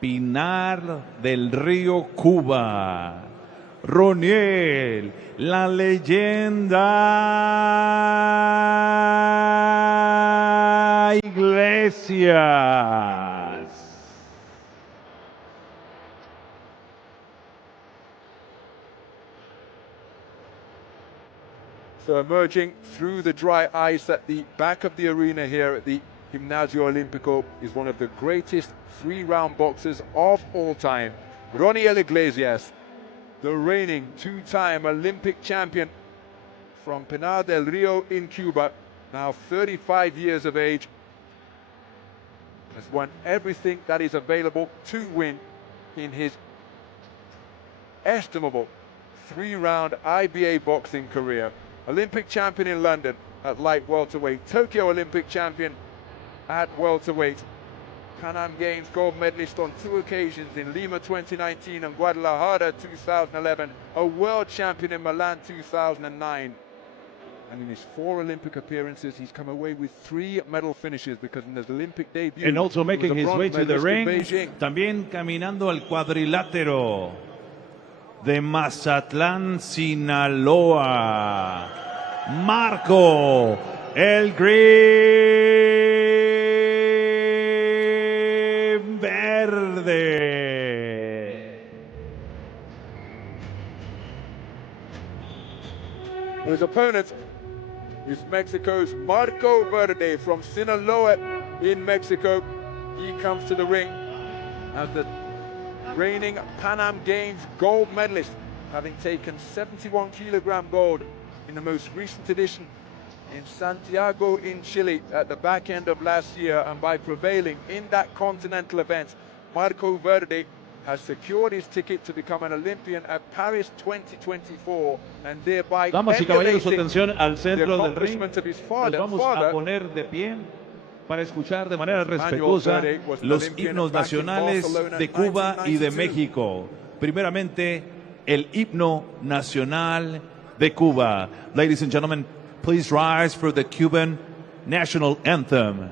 Pinar del Río, Cuba. Roniel, la leyenda Iglesias. So emerging through the dry ice at the back of the arena here at the Gimnasio Olímpico is one of the greatest three-round boxers of all time, Roniel Iglesias, the reigning two-time Olympic champion from Pinar del Rio in Cuba, now 35 years of age, has won everything that is available to win in his estimable three-round IBA boxing career. Olympic champion in London at light welterweight, Tokyo Olympic champion at welterweight, Pan Am Games gold medalist on 2 occasions in Lima 2019 and Guadalajara 2011, a world champion in Milan 2009. And in his 4 Olympic appearances, he's come away with 3 medal finishes because in his Olympic debut, And also making his way to the ring, Beijing. también caminando al cuadrilátero de Mazatlán, Sinaloa, Marco el Verde. His opponent is Mexico's Marco Verde from Sinaloa in Mexico. He comes to the ring as the reigning Pan Am Games gold medalist, having taken 71 kilogram gold in the most recent edition in Santiago in Chile at the back end of last year, and by prevailing in that continental event, Marco Verde has secured his ticket to become an Olympian at Paris 2024 and thereby Damas y caballeros, su emulating atención al the centro del ring. accomplishment of his Nos father. vamos a poner de pie para escuchar de manera respetuosa los himnos nacionales de Cuba y de México. Primeramente, el himno nacional de Cuba. Ladies and gentlemen, please rise for the Cuban national anthem.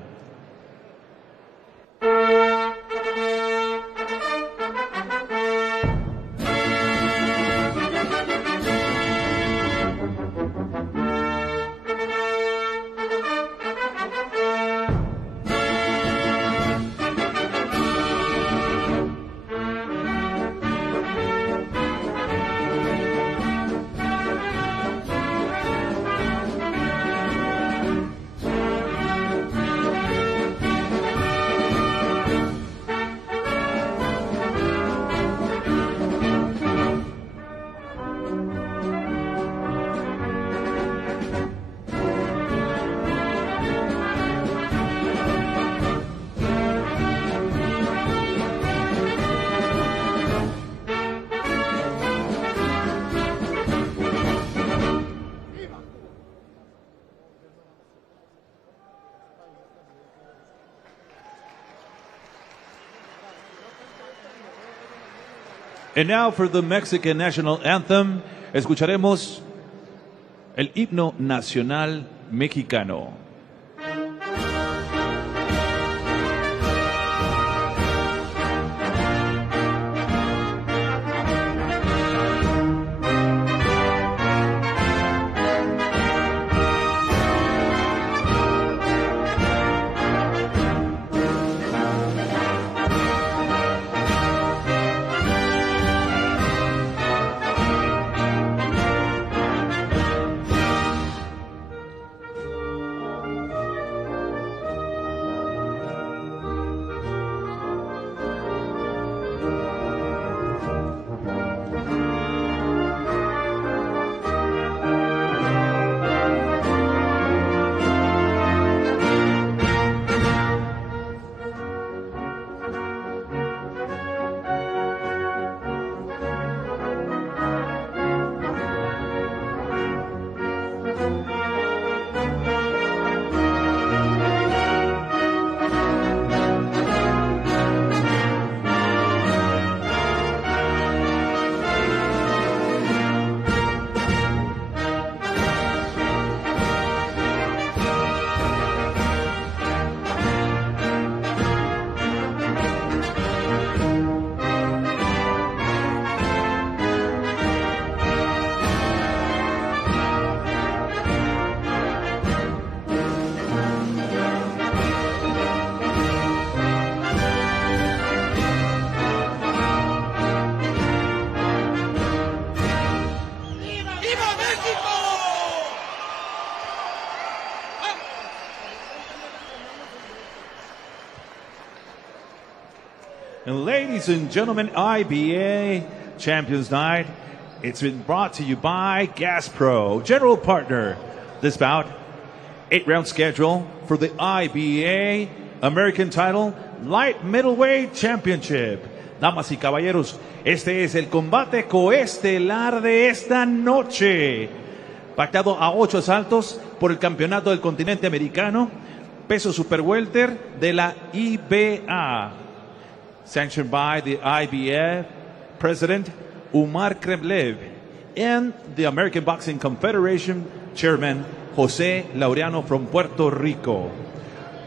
And now for the Mexican national anthem, escucharemos el himno nacional mexicano. And ladies and gentlemen, IBA Champions Night. It's been brought to you by GasPro, general partner. This bout, 8-round schedule for the IBA American Title Light Middleweight Championship. Damas y caballeros, este es el combate coestelar de esta noche. Pactado a 8 asaltos por el campeonato del continente americano, peso super welter de la IBA. Sanctioned by the IBF President Umar Kremlev and the American Boxing Confederation Chairman Jose Laureano from Puerto Rico.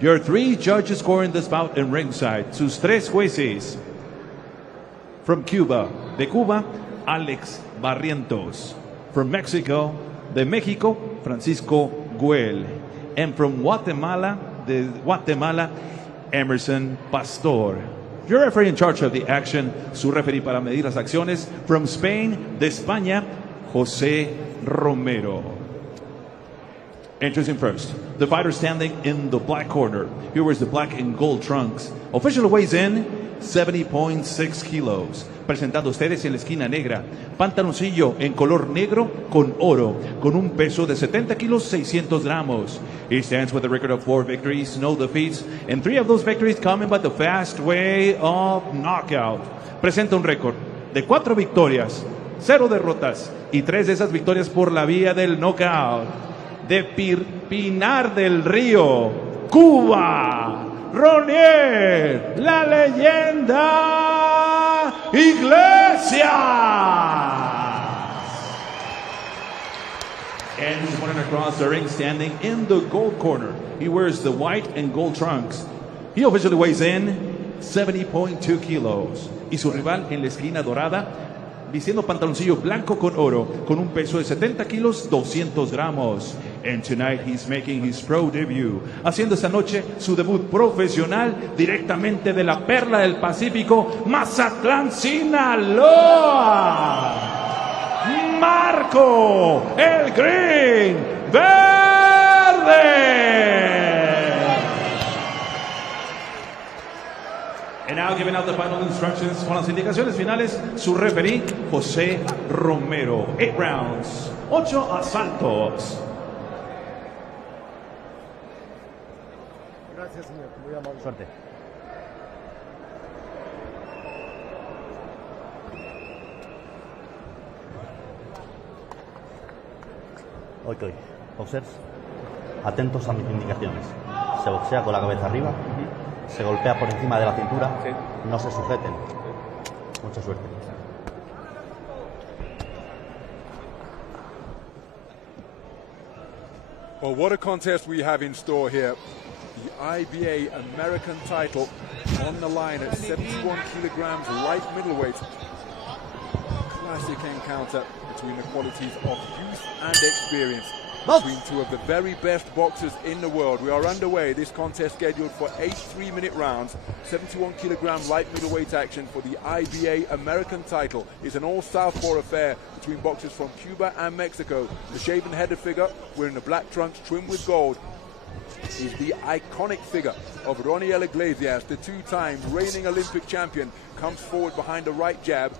Your 3 judges scoring this bout in ringside. Sus 3 jueces. From Cuba, de Cuba, Alex Barrientos. From Mexico, de México, Francisco Güell. And from Guatemala, de Guatemala, Emerson Pastor. Your referee in charge of the action, su referee para medir las acciones. From Spain, de España, José Romero. Introducing first, the fighter standing in the black corner. He wears the black and gold trunks. Officially weighs in 70.6 kilos. Presentando ustedes en la esquina negra, pantaloncillo en color negro con oro, con un peso de 70 kilos 600 gramos. He stands with a record of 4 victories, no defeats, and 3 of those victories coming by the fast way of knockout. Presenta un récord de 4 victorias, 0 derrotas y 3 de esas victorias por la vía del knockout. De Pinar del Río, Cuba, Roniel, la leyenda Iglesias. And he's running across the ring, standing in the gold corner. He wears the white and gold trunks. He officially weighs in 70.2 kilos. Y su rival en la esquina dorada, vistiendo pantaloncillo blanco con oro, con un peso de 70 kilos 200 gramos. And tonight he's making his pro debut, haciendo esta noche su debut profesional directamente de la Perla del Pacífico, Mazatlán, Sinaloa. Marco el Green Verde. And now giving out the final instructions, con las indicaciones finales, su referee, José Romero. 8 rounds, 8 asaltos. Gracias, señor. Muy amable. Suerte. Ok, boxers, atentos a mis indicaciones. Se boxea con la cabeza arriba, se golpea por encima de la cintura, no se sujeten. Mucha suerte. Well, what a contest we have in store here. The IBA American title on the line at 71 kilograms light middleweight. Classic encounter between the qualities of youth and experience. Between 2 of the very best boxers in the world. We are underway. This contest scheduled for 8 3-minute rounds. 71 kilogram light middleweight action for the IBA American title. It's an all-southpaw affair between boxers from Cuba and Mexico. The shaven-headed figure wearing the black trunks trimmed with gold is the iconic figure of Roniel Iglesias, the 2-time reigning Olympic champion, comes forward behind the right jab.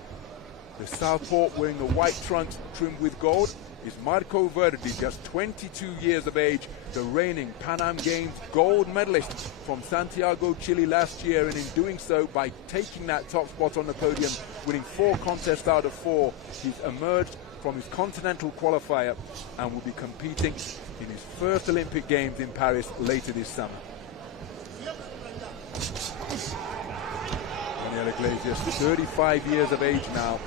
The southpaw wearing the white trunks trimmed with gold is Marco Verde, just 22 years of age, the reigning Pan Am Games gold medalist from Santiago, Chile last year, and in doing so, by taking that top spot on the podium, winning 4 contests out of 4, he's emerged from his continental qualifier and will be competing in his first Olympic Games in Paris later this summer. Roniel Iglesias, 35 years of age now,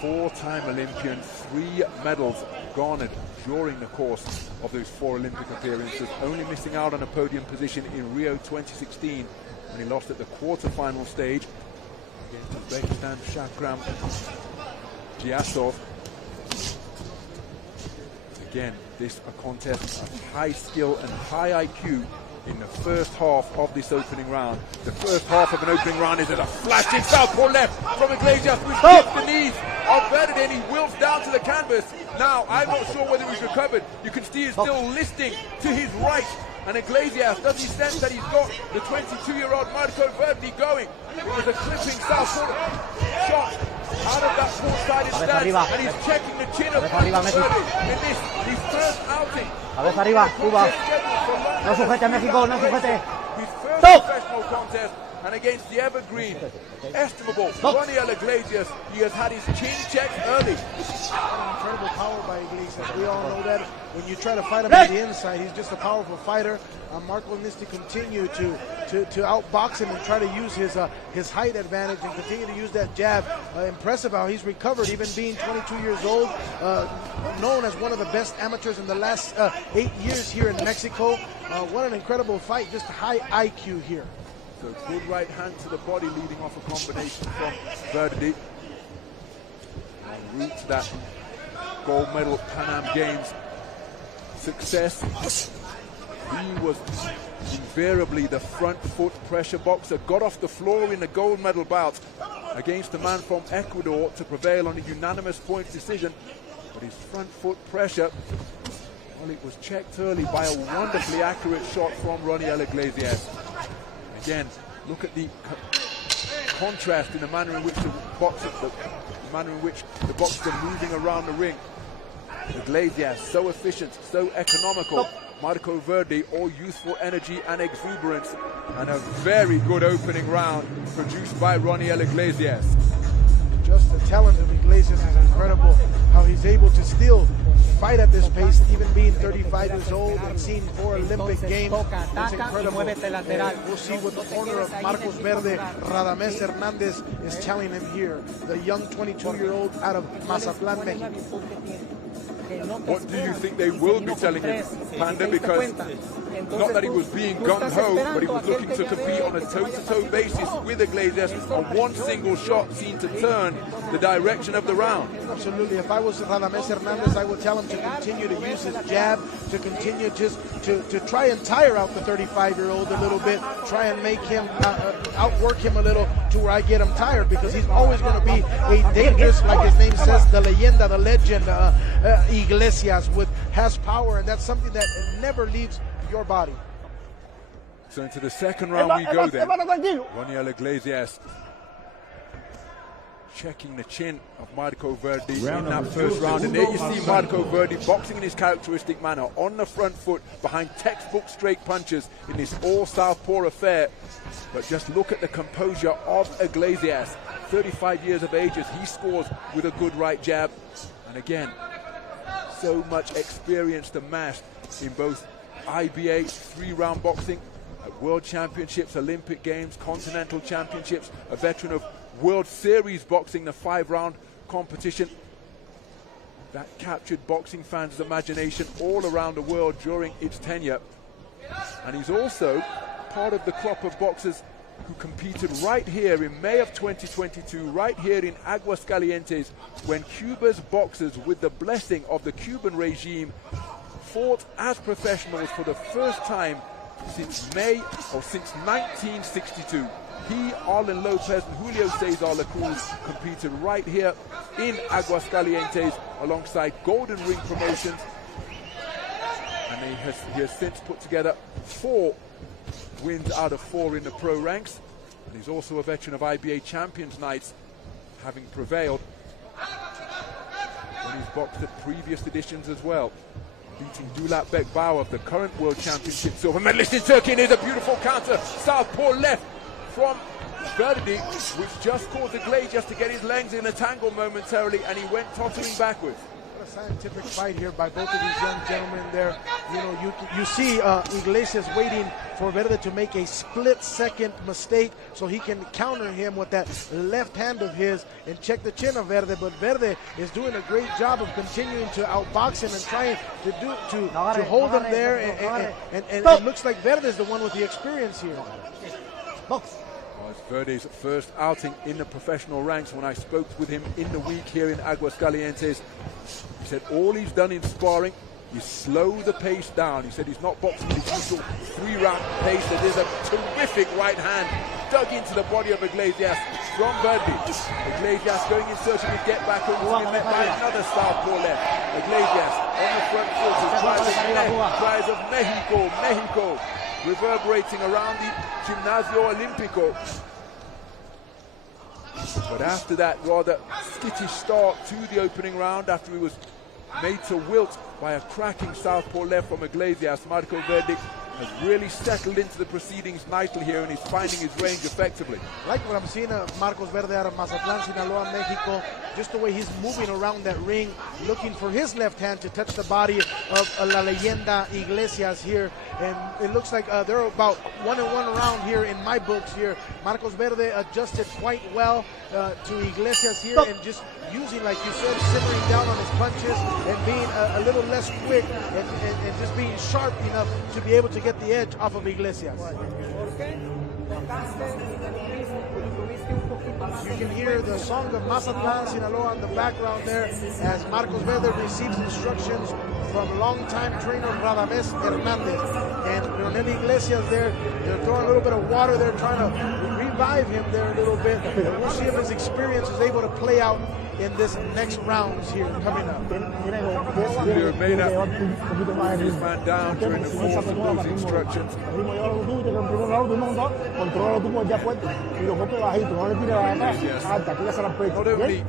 4-time Olympian, 3 medals garnered during the course of those 4 Olympic appearances, only missing out on a podium position in Rio 2016 when he lost at the quarterfinal stage against Uzbekistan Shakram Giasov. Again, this a contest of high skill and high IQ in the first half of this opening round. The first half of an opening round is at a flashing southpaw left from Iglesias, which hits the knees of Verde, and he wilts down to the canvas. Now, I'm not sure whether he's recovered. You can see he's still listing to his right And Iglesias, does he sense that he's got the 22-year-old Marco Verde going? It was a clipping southpaw shot out of that four-sided stance, and he's checking the chin of Marco Verde in this his first outing. Cabeza arriba, Cuba. No sujete, México, no sujete. His first professional contest, and against the evergreen, estimable Roniel Iglesias, he has had his chin checked early. Incredible power by Iglesias. We all know that when you try to fight him on the inside, he's just a powerful fighter. Marco needs to continue to outbox him and try to use his height advantage and continue to use that jab. Impressive how he's recovered, even being 22 years old, known as one of the best amateurs in the last 8 years here in Mexico. What an incredible fight, just high IQ here. So good right hand to the body, leading off a combination from Verde. En route to that gold medal Pan Am Games success. He was invariably the front foot pressure boxer, got off the floor in the gold medal bout against a man from Ecuador to prevail on a unanimous points decision. But his front foot pressure, well, it was checked early by a wonderfully accurate shot from Roniel Iglesias. Again, look at the contrast in the manner in which the boxers are moving around the ring. Iglesias, so efficient, so economical. Marco Verde, all youthful energy and exuberance, and a very good opening round produced by Roniel Iglesias. Just the talent of Iglesias is incredible. How he's able to still fight at this pace, even being 35 years old and seeing 4 Olympic Games. It's incredible. We'll see what the corner of Marcos Verde, Radamés Hernandez is telling him here. The young 22-year-old out of Mazatlán, Mexico. What do you think they will be telling him, Panda? Because not that he was being gung-ho, but he was looking to compete on a toe-to-toe basis with Iglesias, and one single shot seemed to turn the direction of the round. Absolutely. If I was Radamés Hernandez, I would tell him to continue to use his jab, to continue just to try and tire out the 35-year-old a little bit, try and make him outwork him a little to where I get him tired, because he's always going to be a dangerous, like his name says, the leyenda, the legend, Iglesias has power, and that's something that never leaves your body. So into the second round we go then. Roniel Iglesias checking the chin of Marco Verde in that first round, and there you see Marco Verde boxing in his characteristic manner, on the front foot, behind textbook straight punches in this all-southpaw affair. But just look at the composure of Iglesias, 35 years of age, as he scores with a good right jab. And again, so much experience amassed in both IBA 3-round boxing, at World Championships, Olympic Games, Continental Championships, a veteran of World Series boxing, the 5-round competition that captured boxing fans' imagination all around the world during its tenure. And he's also part of the crop of boxers who competed right here in May of 2022, right here in Aguascalientes, when Cuba's boxers, with the blessing of the Cuban regime, fought as professionals for the first time since since 1962. He, Arlen Lopez, and Julio Cesar La Cruz competed right here in Aguascalientes alongside Golden Ring Promotions, and he has since put together 4 wins out of 4 in the pro ranks. And he's also a veteran of IBA Champions Nights, having prevailed when he's boxed at previous editions as well, beating Dulat Bekbao of the current World Championship silver medalist in Turkey. And here's a beautiful counter, southpaw left from Verde, which just caused Iglesias to get his legs in a tangle momentarily, and he went tottering backwards. What a scientific fight here by both of these young gentlemen there. You know, you see Iglesias waiting for Verde to make a split-second mistake so he can counter him with that left hand of his and check the chin of Verde. But Verde is doing a great job of continuing to outbox him and trying to hold him there. And it looks like Verde is the one with the experience here. Box. Well, it's Verde's first outing in the professional ranks. When I spoke with him in the week here in Aguascalientes, he said all he's done in sparring is slow the pace down. He said he's not boxing his usual 3-round pace. That there's a terrific right hand dug into the body of Iglesias from Verde. Iglesias going in search of his get back, and was met by another southpaw left. Iglesias on the front foot. Cries of Mexico, Mexico, reverberating around the Gimnasio Olímpico. But after that rather skittish start to the opening round, after he was made to wilt by a cracking southpaw left from Iglesias, Marco Verde has really settled into the proceedings nicely here, and he's finding his range effectively. Like what I'm seeing Marcos Verde out of Mazatlan, Sinaloa, Mexico, just the way he's moving around that ring, looking for his left hand to touch the body of La Leyenda Iglesias here. And it looks like they're about 1-1 round here in my books here. Marcos Verde adjusted quite well to Iglesias here, and just using, like you said, simmering down on his punches and being a little less quick and just being sharp enough to be able to get the edge off of Iglesias. You can hear the song of Mazatlan, Sinaloa in the background there as Marcos Verde receives instructions from longtime trainer Radamés Hernandez. And Roniel Iglesias there, they're throwing a little bit of water there, trying to revive him there a little bit. And we'll see if his experience is able to play out in this next rounds here coming up. Julio made up his man down during the fourth of those instructions. Not only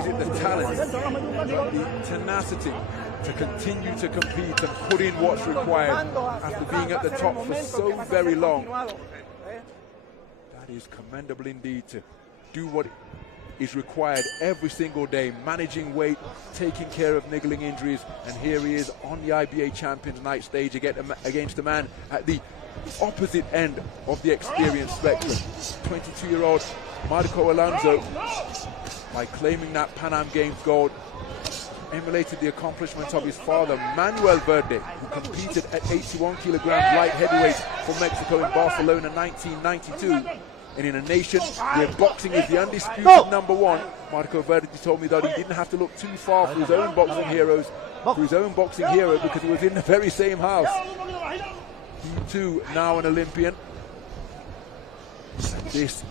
is it the talent, the tenacity to continue to compete and put in what's required after being at the top for so very long. That is commendable indeed, to do what is required every single day, managing weight, taking care of niggling injuries, and here he is on the IBA Champions Night stage against a man at the opposite end of the experience spectrum. 22-year-old Marco Alonso, by claiming that Pan Am Games gold, emulated the accomplishments of his father, Manuel Verde, who competed at 81 kilograms light heavyweight for Mexico in Barcelona 1992. And in a nation where boxing is the undisputed number one, Marco Verde told me that he didn't have to look too far for his own boxing heroes, because he was in the very same house. He too, now an Olympian. This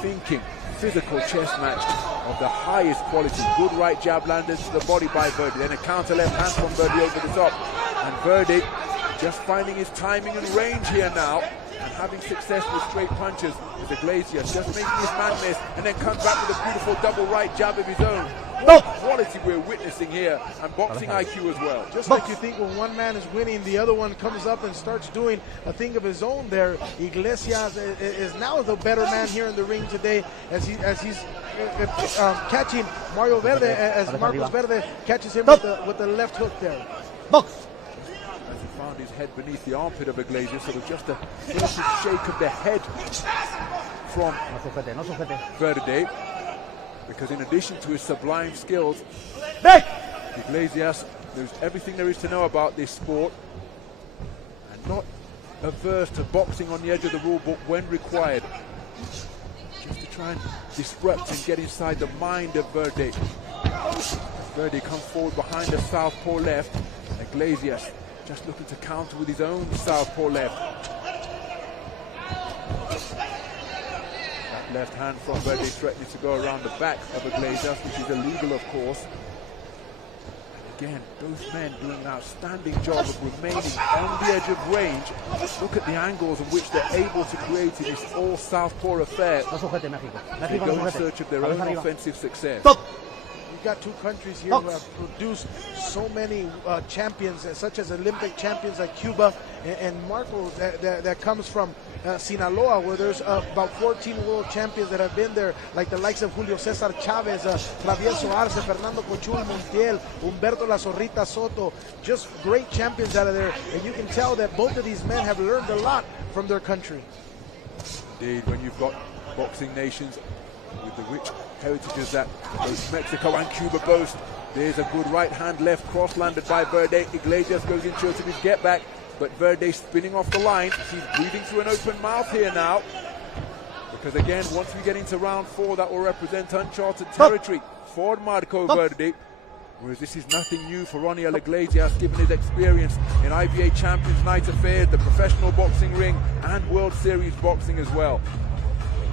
thinking, physical chess match of the highest quality. Good right jab landed to the body by Verde, then a counter left hand from Verde over the top. And Verde just finding his timing and range here now, and having success with straight punches with Iglesias, just making his man miss, and then comes back with a beautiful double right jab of his own. What quality we're witnessing here, and boxing IQ as well. Just like you think when one man is winning, the other one comes up and starts doing a thing of his own there. Iglesias is now the better man here in the ring today, as he's catching Mario Verde, as Marcos Verde catches him with the left hook there. Box. As he found his head beneath the armpit of Iglesias, so it was just a first shake of the head from Verde. Because in addition to his sublime skills, Iglesias knows everything there is to know about this sport, and not averse to boxing on the edge of the rule book when required, just to try and disrupt and get inside the mind of Verde. Verde comes forward behind the southpaw left. Iglesias just looking to counter with his own southpaw left. Left hand from Verde threatening to go around the back of Iglesias, which is illegal, of course. And again, both men doing an outstanding job of remaining on the edge of range. Look at the angles in which they're able to create in this all southpaw affair. They go in search of their own offensive success. You've got two countries here who have produced so many champions, such as Olympic champions like Cuba and Marco, that comes from Sinaloa, where there's about 14 world champions that have been there, like the likes of Julio Cesar Chavez, Travieso Arce, Fernando Cochul Montiel, Humberto La Zorrita Soto, just great champions out of there. And you can tell that both of these men have learned a lot from their country. Indeed, when you've got boxing nations with the rich heritages that both Mexico and Cuba boast. There's a good right hand left cross landed by Verde. Iglesias goes in short of his get back, but Verde spinning off the line. He's breathing through an open mouth here now, because again, once we get into round 4, that will represent uncharted territory for Marco Verde, whereas this is nothing new for Roniel Iglesias, given his experience in IBA Champions Night affairs, the professional boxing ring, and World Series boxing as well.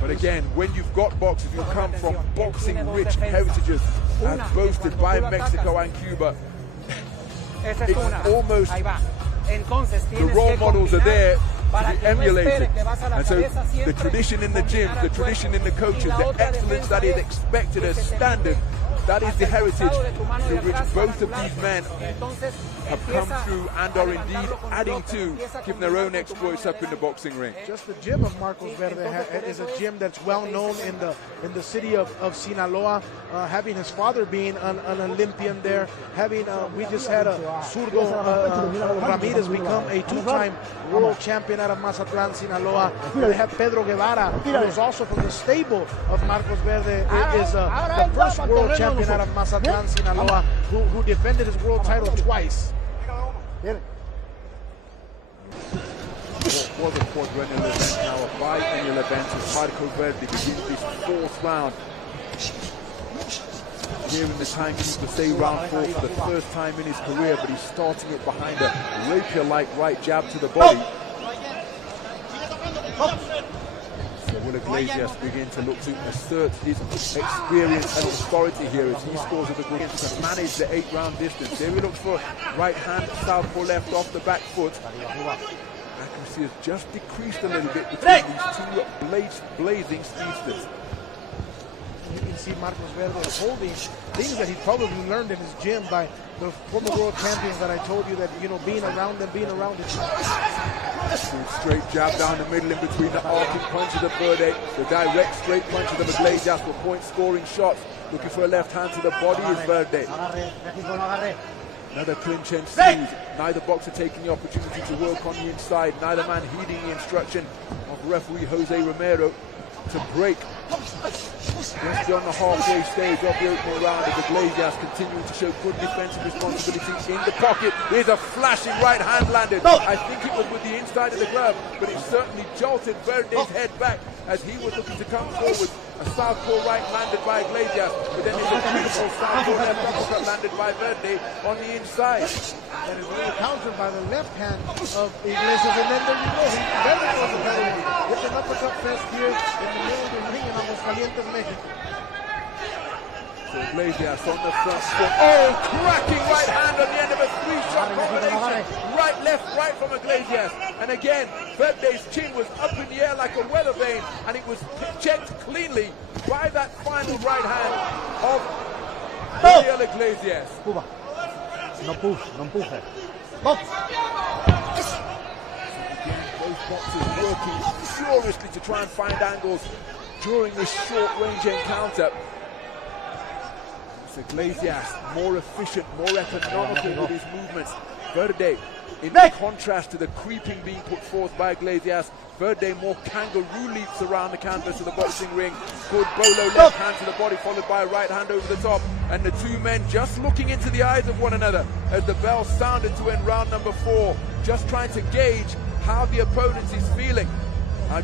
But again, when you've got boxers who come from boxing-rich heritages, as boasted by Mexico and Cuba, It's almost the role models are there to be emulated. And so the tradition in the gym, the tradition in the coaches, the excellence that is expected as standard, that is the heritage to which both of these men have come through and are indeed adding to, given their own exploits up in the boxing ring. Just the gym of Marco Verde is a gym that's well known in the city of Sinaloa, having his father being an Olympian there, having we just had a Zurdo Ramirez become a two-time world champion out of Mazatlan, Sinaloa. They have Pedro Guevara, who is also from the stable of Marcos Verde, is the first world champion out of Mazatlan, Sinaloa, who defended his world title twice. What was a quadrennial event, now a biennial event, as Marco Verde begins this fourth round. Here in the timekeeper say round 4 for the first time in his career, but he's starting it behind a rapier-like right jab to the body. So will Iglesias begin to look to assert his experience and authority here as he scores with the good to manage the 8-round distance. There we look for right hand, southpaw left off the back foot. Accuracy has just decreased a little bit between these two blazing speedsters. You can see Marcos Verde holding things that he probably learned in his gym by the former world champions that I told you that, you know, being around them, being around it. Straight jab down the middle in between the arcing punches of Verde. The direct straight punches of Iglesias for point scoring shots. Looking for a left hand to the body is Verde. Another clinch and seize. Neither boxer taking the opportunity to work on the inside. Neither man heeding the instruction of referee Jose Romero to break. Just beyond the halfway stage of the opening round of Iglesias, continuing to show good defensive responsibility in the pocket. There's a flashing right hand landed. I think it was with the inside of the glove, but it certainly jolted Verde's head back as he was looking to come forward. A southpaw right landed by Iglesias, but then there's a beautiful southpaw left uppercut landed by Verde on the inside. That is really countered by the left hand of Iglesias, and then there you go. Verde goes ahead. It's an uppercut fest here in the middle of the ring in Aguascalientes, Mexico. So Iglesias on the front foot. Oh, cracking right hand on the end of a 3-shot combination. Right, left, right from Iglesias. And again, Verde's chin was up in the air like a weather vane, and it was checked cleanly by that final right hand of Roniel Iglesias. Cuba. No push, no empuje. Box! Again, both boxers working furiously to try and find angles during this short-range encounter. It's Iglesias more efficient, more economical with his movements. Verde, in contrast to the creeping being put forth by Iglesias, Verde more kangaroo leaps around the canvas of the boxing ring. Good bolo left hand to the body, followed by a right hand over the top. And the two men just looking into the eyes of one another as the bell sounded to end round number 4. Just trying to gauge how the opponent is feeling.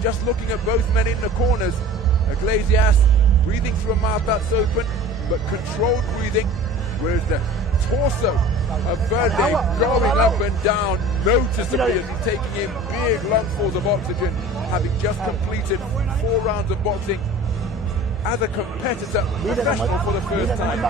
Just looking at both men in the corners. Iglesias breathing through a mouth that's open, but controlled breathing, whereas the torso of Verde going up and down noticeably as he's taking in big lungfuls of oxygen, having just completed 4 rounds of boxing as a competitor, professional for the first time.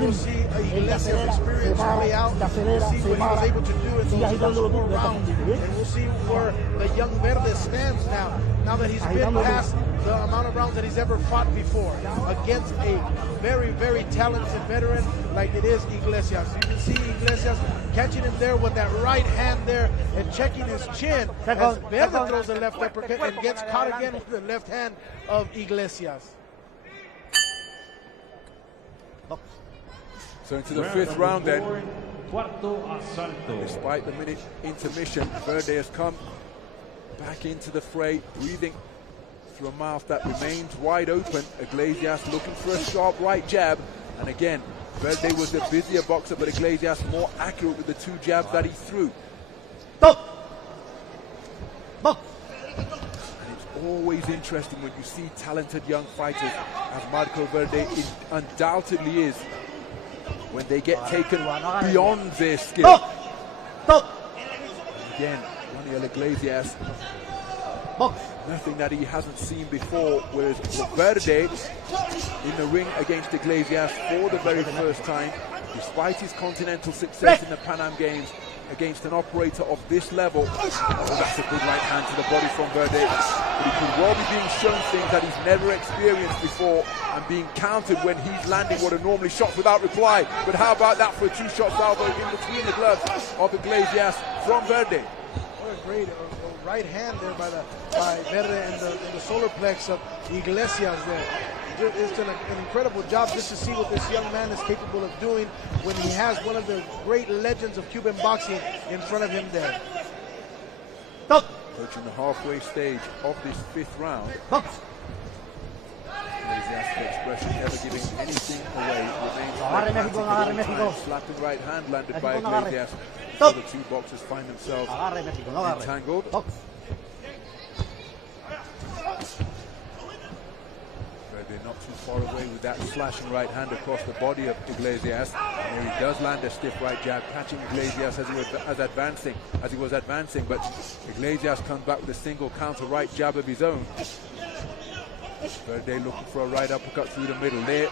We'll see Iglesias' experience play out. We'll see what he was able to do in those first 4 rounds. And we'll see where the young Verde stands now that he's been past the amount of rounds that he's ever fought before against a very, very talented veteran like it is Iglesias. You can see Iglesias catching him there with that right hand there and checking his chin as Verde throws a left uppercut and gets caught again with the left hand of Iglesias. So into the 5th round then. Despite the minute intermission, Verde has come back into the fray, breathing through a mouth that remains wide open. Iglesias looking for a sharp right jab. And again, Verde was the busier boxer, but Iglesias more accurate with the 2 jabs that he threw. And it's always interesting when you see talented young fighters, as Marco Verde undoubtedly is, when they get taken beyond their skill. Again, Roniel Iglesias, nothing that he hasn't seen before, whereas Verde in the ring against Iglesias for the very first time. Despite his continental success in the Pan Am Games against an operator of this level, that's a good right hand to the body from Verde. But he could well be being shown things that he's never experienced before and being countered when he's landing what are normally shots without reply. But how about that for a two-shot salvo in between the gloves of Iglesias from Verde? What a great right hand there by Verde in the solar plex of Iglesias there. It's an incredible job just to see what this young man is capable of doing when he has one of the great legends of Cuban boxing in front of him there. Approaching the halfway stage of this 5th round. Iglesias' expression never giving anything away. Remains slapping right hand landed by Iglesias. So the two boxers find themselves entangled. They're not too far away with that slashing right hand across the body of Iglesias. And he does land a stiff right jab, catching Iglesias as he was advancing, but Iglesias comes back with a single counter right jab of his own. Verde looking for a right uppercut through the middle. There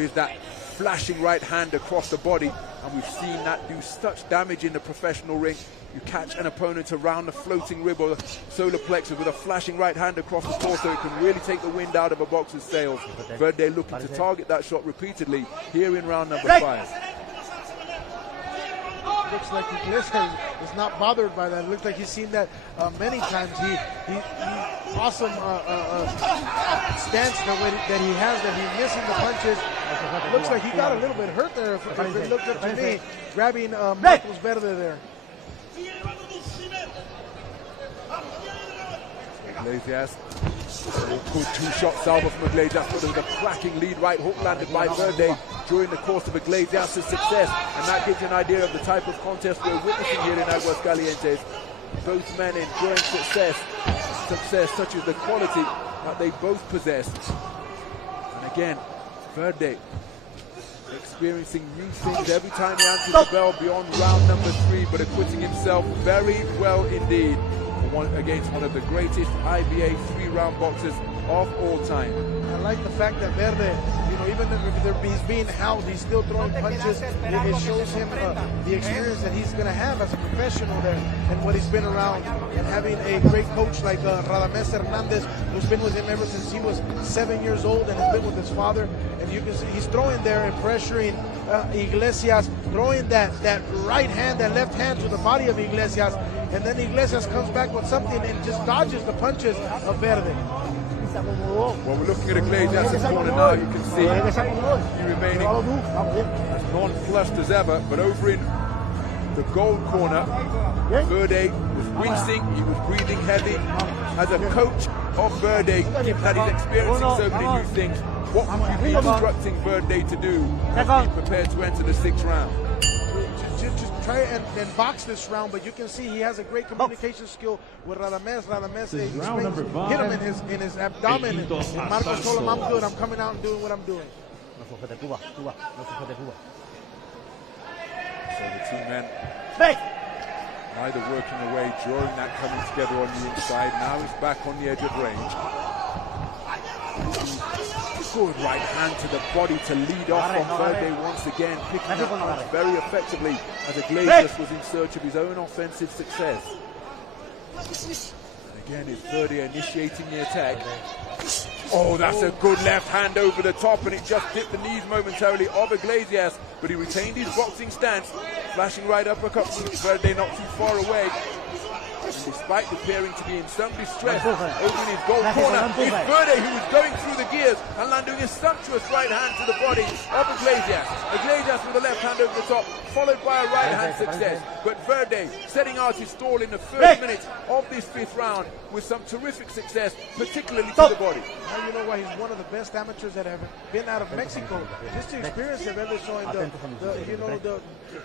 is that flashing right hand across the body, and we've seen that do such damage in the professional ring. You catch an opponent around the floating rib or the solar plexus with a flashing right hand across the torso. It can really take the wind out of a boxer's sails. Verde looking to target that shot repeatedly here in round number 5. Looks like Iglesias is not bothered by that. It looks like he's seen that many times. He awesome stance that he has, that he's missing the punches. Looks like he got a little bit hurt there. If it looked up to me, grabbing Marcos Verde there. Iglesias, good two-shot salvo from Iglesias, but with a cracking lead right hook landed by Verde during the course of Iglesias' success, and that gives you an idea of the type of contest we're witnessing here in Aguascalientes. Both men enjoying success such as the quality that they both possess. And again, Verde experiencing new things every time he answers the bell beyond round number 3, but acquitting himself very well indeed against one of the greatest IBA 3-round boxers of all time. I like the fact that Verde, even if he's being held, he's still throwing punches. It shows him the experience that he's going to have as a professional there and what he's been around. And having a great coach like Roniel Hernandez, who's been with him ever since he was 7 years old and has been with his father. And you can see he's throwing there and pressuring Iglesias, throwing that right hand, that left hand to the body of Iglesias. And then Iglesias comes back with something and just dodges the punches of Verde. Well, we're looking at Iglesias' corner now. You can see he remaining as nonplussed as ever. But over in the gold corner, Verde was wincing. He was breathing heavy. As a coach of Verde, given that he's experiencing so many new things, what would you be instructing Verde to do as he's prepared to enter the 6th round? Just try and box this round, but you can see he has a great communication skill with Radames. Radames hit him in his abdomen, and Marcos told him, I'm good, I'm coming out and doing what I'm doing. So the two men either working away during that coming together on the inside. Now he's back on the edge of range. Good right hand to the body to lead off from Verde once again, picking up punch very effectively as Iglesias was in search of his own offensive success. And again, it's Verde initiating the attack. Oh, that's a good left hand over the top, and it just dipped the knees momentarily of Iglesias, but he retained his boxing stance, flashing right uppercut from Verde not too far away. And despite appearing to be in some distress over in his gold corner, it's Verde who is going through the gears and landing a sumptuous right hand to the body of Iglesias. Iglesias with a left hand over the top, followed by a right hand success. But Verde setting out his stall in the first minute of this 5th round with some terrific success, particularly to the body. Now you know why he's one of the best amateurs that have been out of Mexico. Just the experience of Verde showing the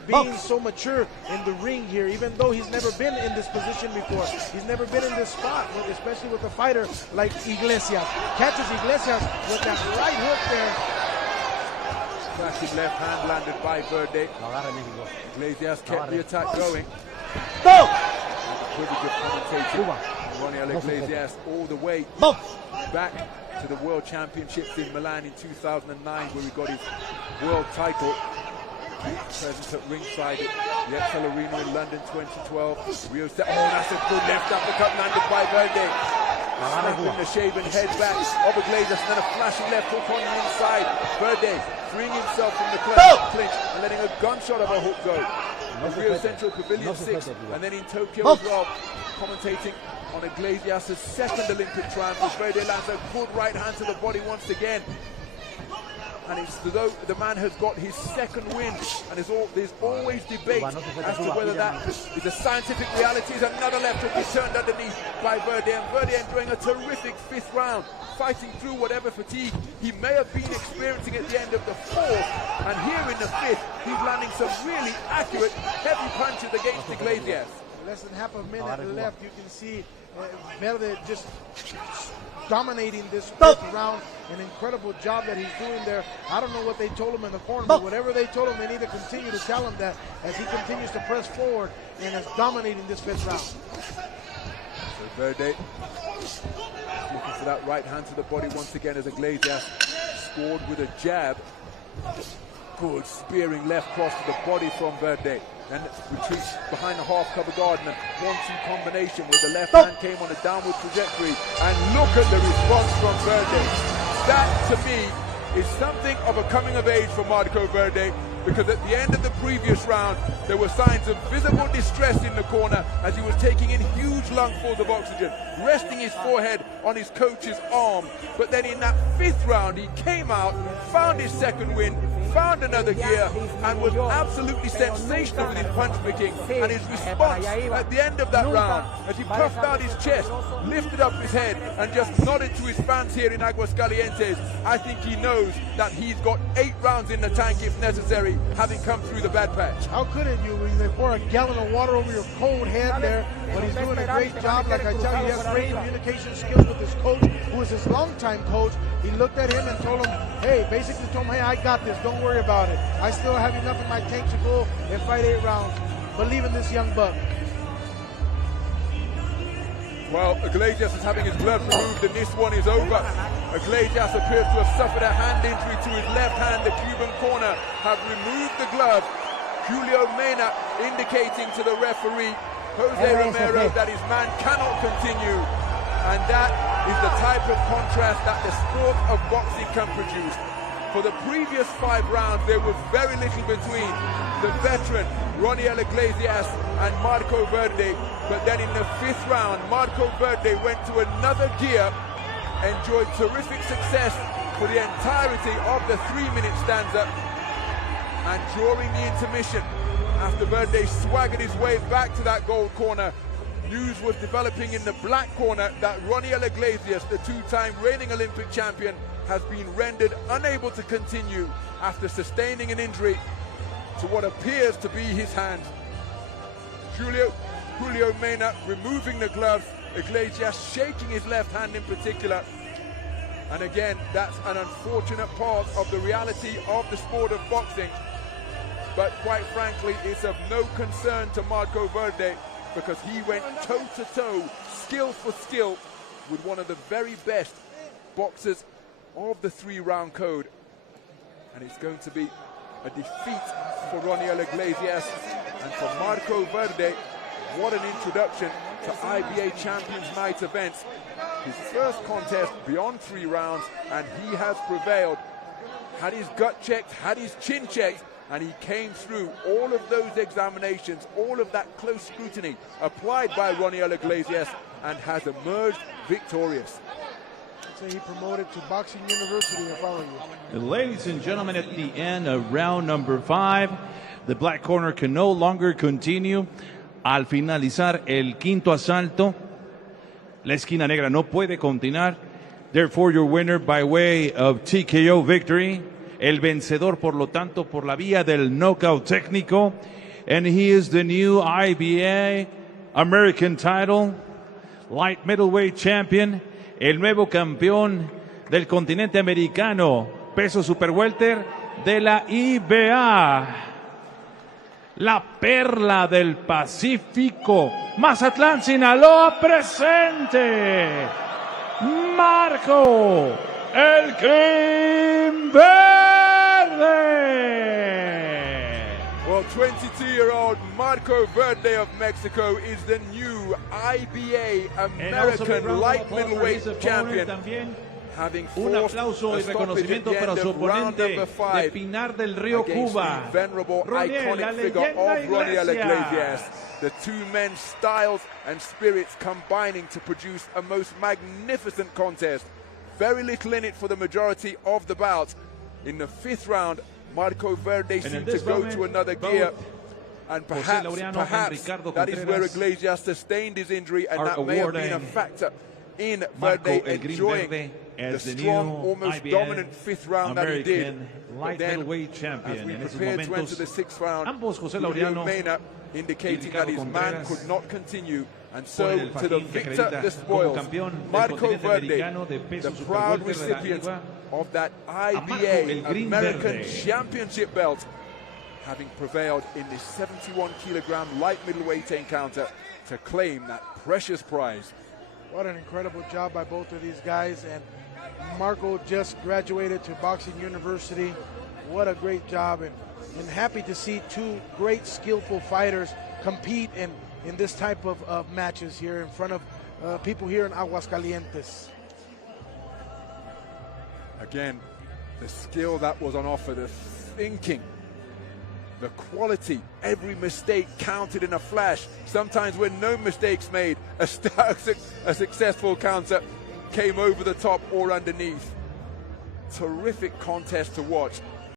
being so mature in the ring here, even though he's never been in this position before. He's never been in this spot, especially with a fighter like Iglesias. Catches Iglesias with that right hook there. Cracking left hand landed by Verde. Iglesias kept the attack going. Pretty good commentator. Roniel Iglesias all the way back to the World Championships in Milan in 2009, where he got his world title. present at ringside at the XL Arena in London 2012. Rio set. Oh, that's a good left uppercut landed by Verde. Snapping the shaven head back of Iglesias, and then a flashing left hook on the inside. Verde freeing himself from the clinch and letting a gunshot of a hook go. Rio Central Pavilion 6, and then in Tokyo as well, commentating on Iglesias' second Olympic triumph as Verde lands a good right hand to the body once again. And it's as though the man has got his second win, and there's always debate as to whether that is a scientific reality. Is another left hook is turned underneath by Verde, and Verde enjoying a terrific fifth round, fighting through whatever fatigue he may have been experiencing at the end of the fourth. And here in the fifth, he's landing some really accurate, heavy punches against Iglesias. Less than half a minute left. You can see Verde just dominating this fifth round. An incredible job that he's doing there. I don't know what they told him in the corner, but whatever they told him, they need to continue to tell him that as he continues to press forward and is dominating this fifth round. So Verde looking for that right hand to the body once again as Iglesias scored with a jab. Good spearing left cross to the body from Verde. Then retreats behind the half-cover guard and a 1-2 combination where the left hand came on a downward trajectory. And look at the response from Verde. That, to me, is something of a coming of age for Marco Verde, because at the end of the previous round, there were signs of visible distress in the corner as he was taking in huge lungfuls of oxygen, resting his forehead on his coach's arm. But then in that fifth round, he came out, found his second win, found another gear, and was absolutely sensational with his punch picking. And his response at the end of that round, as he puffed out his chest, lifted up his head, and just nodded to his fans here in Aguascalientes, I think he knows that he's got 8 rounds in the tank if necessary, having come through the bad patch. How couldn't you when they pour a gallon of water over your cold head there? But he's doing a great job. Like I tell you, he has great communication skills with his coach, who is his longtime coach. He looked at him and told him, hey, basically told him, hey, I got this. Don't worry about it. I still have enough in my tank to go and fight 8 rounds. Believe in this young buck. Well, Iglesias is having his gloves removed and this one is over. Iglesias appears to have suffered a hand injury to his left hand. The Cuban corner have removed the glove. Julio Mena indicating to the referee, Jose Romero, that his man cannot continue. And that is the type of contrast that the sport of boxing can produce. For the previous 5 rounds, there was very little between the veteran Roniel Iglesias and Marco Verde. But then in the 5th round, Marco Verde went to another gear, enjoyed terrific success for the entirety of the 3-minute stanza. And during the intermission, after Verde swaggered his way back to that gold corner, news was developing in the black corner that Roniel Iglesias, the 2-time reigning Olympic champion, has been rendered unable to continue after sustaining an injury to what appears to be his hand. Julio Mena removing the gloves, Iglesias shaking his left hand in particular. And again, that's an unfortunate part of the reality of the sport of boxing. But quite frankly, it's of no concern to Marco Verde, because he went toe-to-toe, skill for skill, with one of the very best boxers of the 3-round code. And it's going to be a defeat for Roniel Iglesias. And for Marco Verde, what an introduction to IBA Champions Night events. His first contest beyond 3 rounds, and he has prevailed. Had his gut checked, had his chin checked, and he came through all of those examinations, all of that close scrutiny applied by Roniel Iglesias, and has emerged victorious. I'd say he promoted to Boxing University if I were you. Ladies and gentlemen, at the end of round number 5, the black corner can no longer continue. Al finalizar el 5º asalto, la esquina negra no puede continuar. Therefore, your winner by way of TKO victory, el vencedor por lo tanto por la vía del knockout técnico, and he is the new IBA American title light middleweight champion, el nuevo campeón del continente americano, peso super welter de la IBA. La perla del Pacífico, Mazatlán, Sinaloa, presente, Marco el Crim Verde. 20-year-old Marco Verde of Mexico is the new IBA American light middleweight champion. Having Un aplauso y reconocimiento para su oponente de Pinar del Río, Cuba, Roniel Iglesias. The two men's styles and spirits combining to produce a most magnificent contest. Very little in it for the majority of the bout. In the 5th round, Marco Verde seemed to go to another gear. And perhaps that is where Iglesias sustained his injury, and that may have been a factor in Verde enjoying the strong, almost dominant 5th round that he did. But then, as we prepared to enter the 6th round, Julio Mena indicating that his man could not continue. And so, to the victor, the spoils, Marco Verde, the proud recipient of that IBA American Championship belt, having prevailed in this 71-kilogram light middleweight encounter to claim that precious prize. What an incredible job by both of these guys. And Marco just graduated to Boxing University. What a great job. And happy to see two great, skillful fighters compete in this type of matches here in front of people here in Aguascalientes. Again, the skill that was on offer, the thinking, the quality, every mistake counted in a flash. Sometimes when no mistakes made, a successful counter came over the top or underneath. Terrific contest to watch.